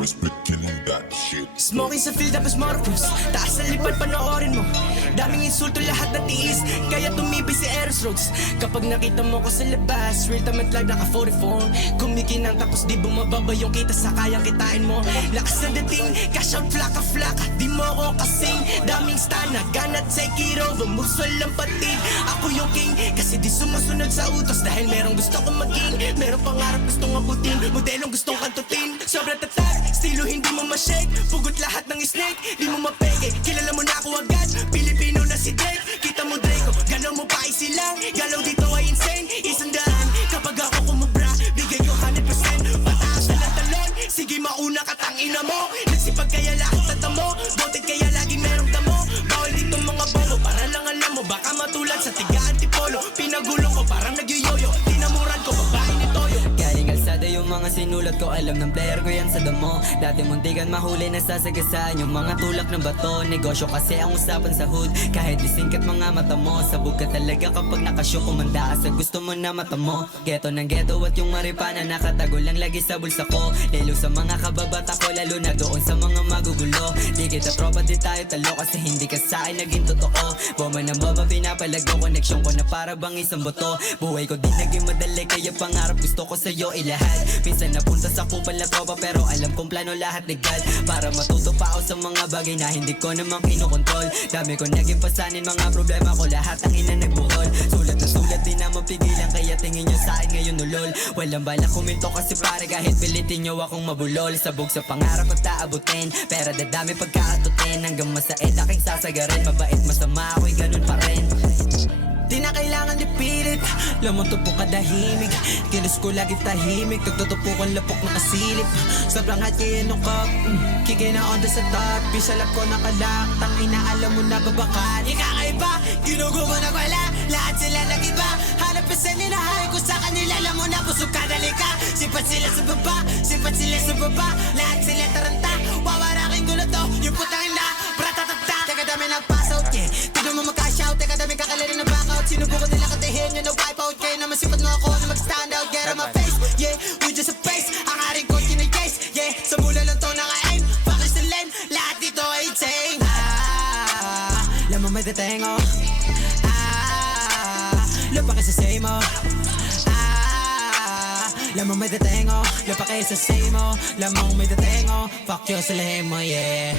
respecting that shit. Smoking sa field tapos motorcruise, taas sa lipad panoorin mo. Daming insulto lahat na tiis, kaya tumibay si Eros Rhodes. Kapag nakita mo ko sa labas, real time at live naka 44. Kumikinang tapos di bumababa yung kita sa kayang kitain mo. Lakas na dating, cash out flaka-flaka, di mo ko kasing. Daming stana, gonna take it over, moves walang patid. Ako yung king, kasi di sumusunod sa utos. Dahil merong gusto kong maging, merong pangarap gustong abutin, modelong gustong kantutin. Sobrang tatag, estilo hindi mo ma-shake, pugot lahat ng snake, di mo mapeke. Kilala mo na ako agad, Pilipino na si Drake. Kita mo Draco, galaw mo pa isilang, galaw dito ay insane. Isandaan, kapag ako kumubra, bigay ko 100%. Pataas na ng talon, sige mauna ka tangina mo. Nagsipag kaya lahat tatamo, boted kaya lagi merong damo. Bawal dito mga bobo, para lang alam mo, baka matulad sa tiga antipolo. Pinagulong ko parang nagyoyoyo, tinamuran ko babae ni Toyo. Galing kalsada yung mga sinulat ko, alam ng player ko yan sa damo. Dati muntikan mahuli, nasasagasaan yung mga tulak ng bato. Negosyo kasi ang usapan sa hood, kahit isingkat mga mata mo. Sabog ka talaga kapag nakasyo, kumanda ka sa gusto mo na mata mo. Geto ng geto at yung maripana, nakatago lang lagi sa bulsa ko. Lalo sa mga kababata ko, lalo na doon sa mga magugulo. Di kita tropa, di tayo talo, kasi hindi ka sa akin naging totoo. Bomba ng bomba, pinapalago, koneksyon ko na para bang isang boto. Buhay ko di naging madali, kaya pangarap gusto ko sa'yo ilahat. Minsan napunta sa kupal na tropa, pero alam kong plano lahat legal. Para matuto pa ako sa mga bagay na hindi ko naman kinokontrol. Dami ko naging pasanin, mga problema ko lahat ang ina nagbuhol. Sulat na sulat, di na mapigilan, kaya tingin nyo sa akin ngayon ulol. Walang bala kuminto kasi pare, kahit pilitin nyo akong mabulol. Sabog sa pangarap at taabutin, pera dadami pagkaatutin. Hanggang masait aking sasagarin, mabait masama ako'y ganun pa rin. Di na kailangan ipilit, lamang tupo kadahimik. Kilos ko lagi tahimik, nagtutupo kong lapok na kasilip. Sobrang hot kaya nung cup, kikay na onda sa top. Pisalap ko nakalak, tangin na alam mo na babakan. Ikakaiba, ginugo mo na wala, lahat sila nag-iba. Hanap pa sa ninahay ko sa kanila, alam mo na busog ka, dali ka. Sipat sila sa baba, sipat sila sa baba, lahat sila taranta. Wawaraking gulo to, yung putang na, bratatata. Teka dami nagpasout, yeah, tignan mo magka-shout. Teka dami kakalirin na backout, sinubukan nila katihin yun na wipe out. Kaya naman sipat mo ako na mag-stand out, get on my face, yeah, we just a face. Ang haring ko kinay-case, yeah, sa mula lang to naka-aim. Bakit sa lane, lahat dito ay insane. Lamang may detengo, lupa ka sa same mo. Lamang may detengo, lupa kayo sa same mo. Lamang may detengo, fuck you sa lehemo, yeah.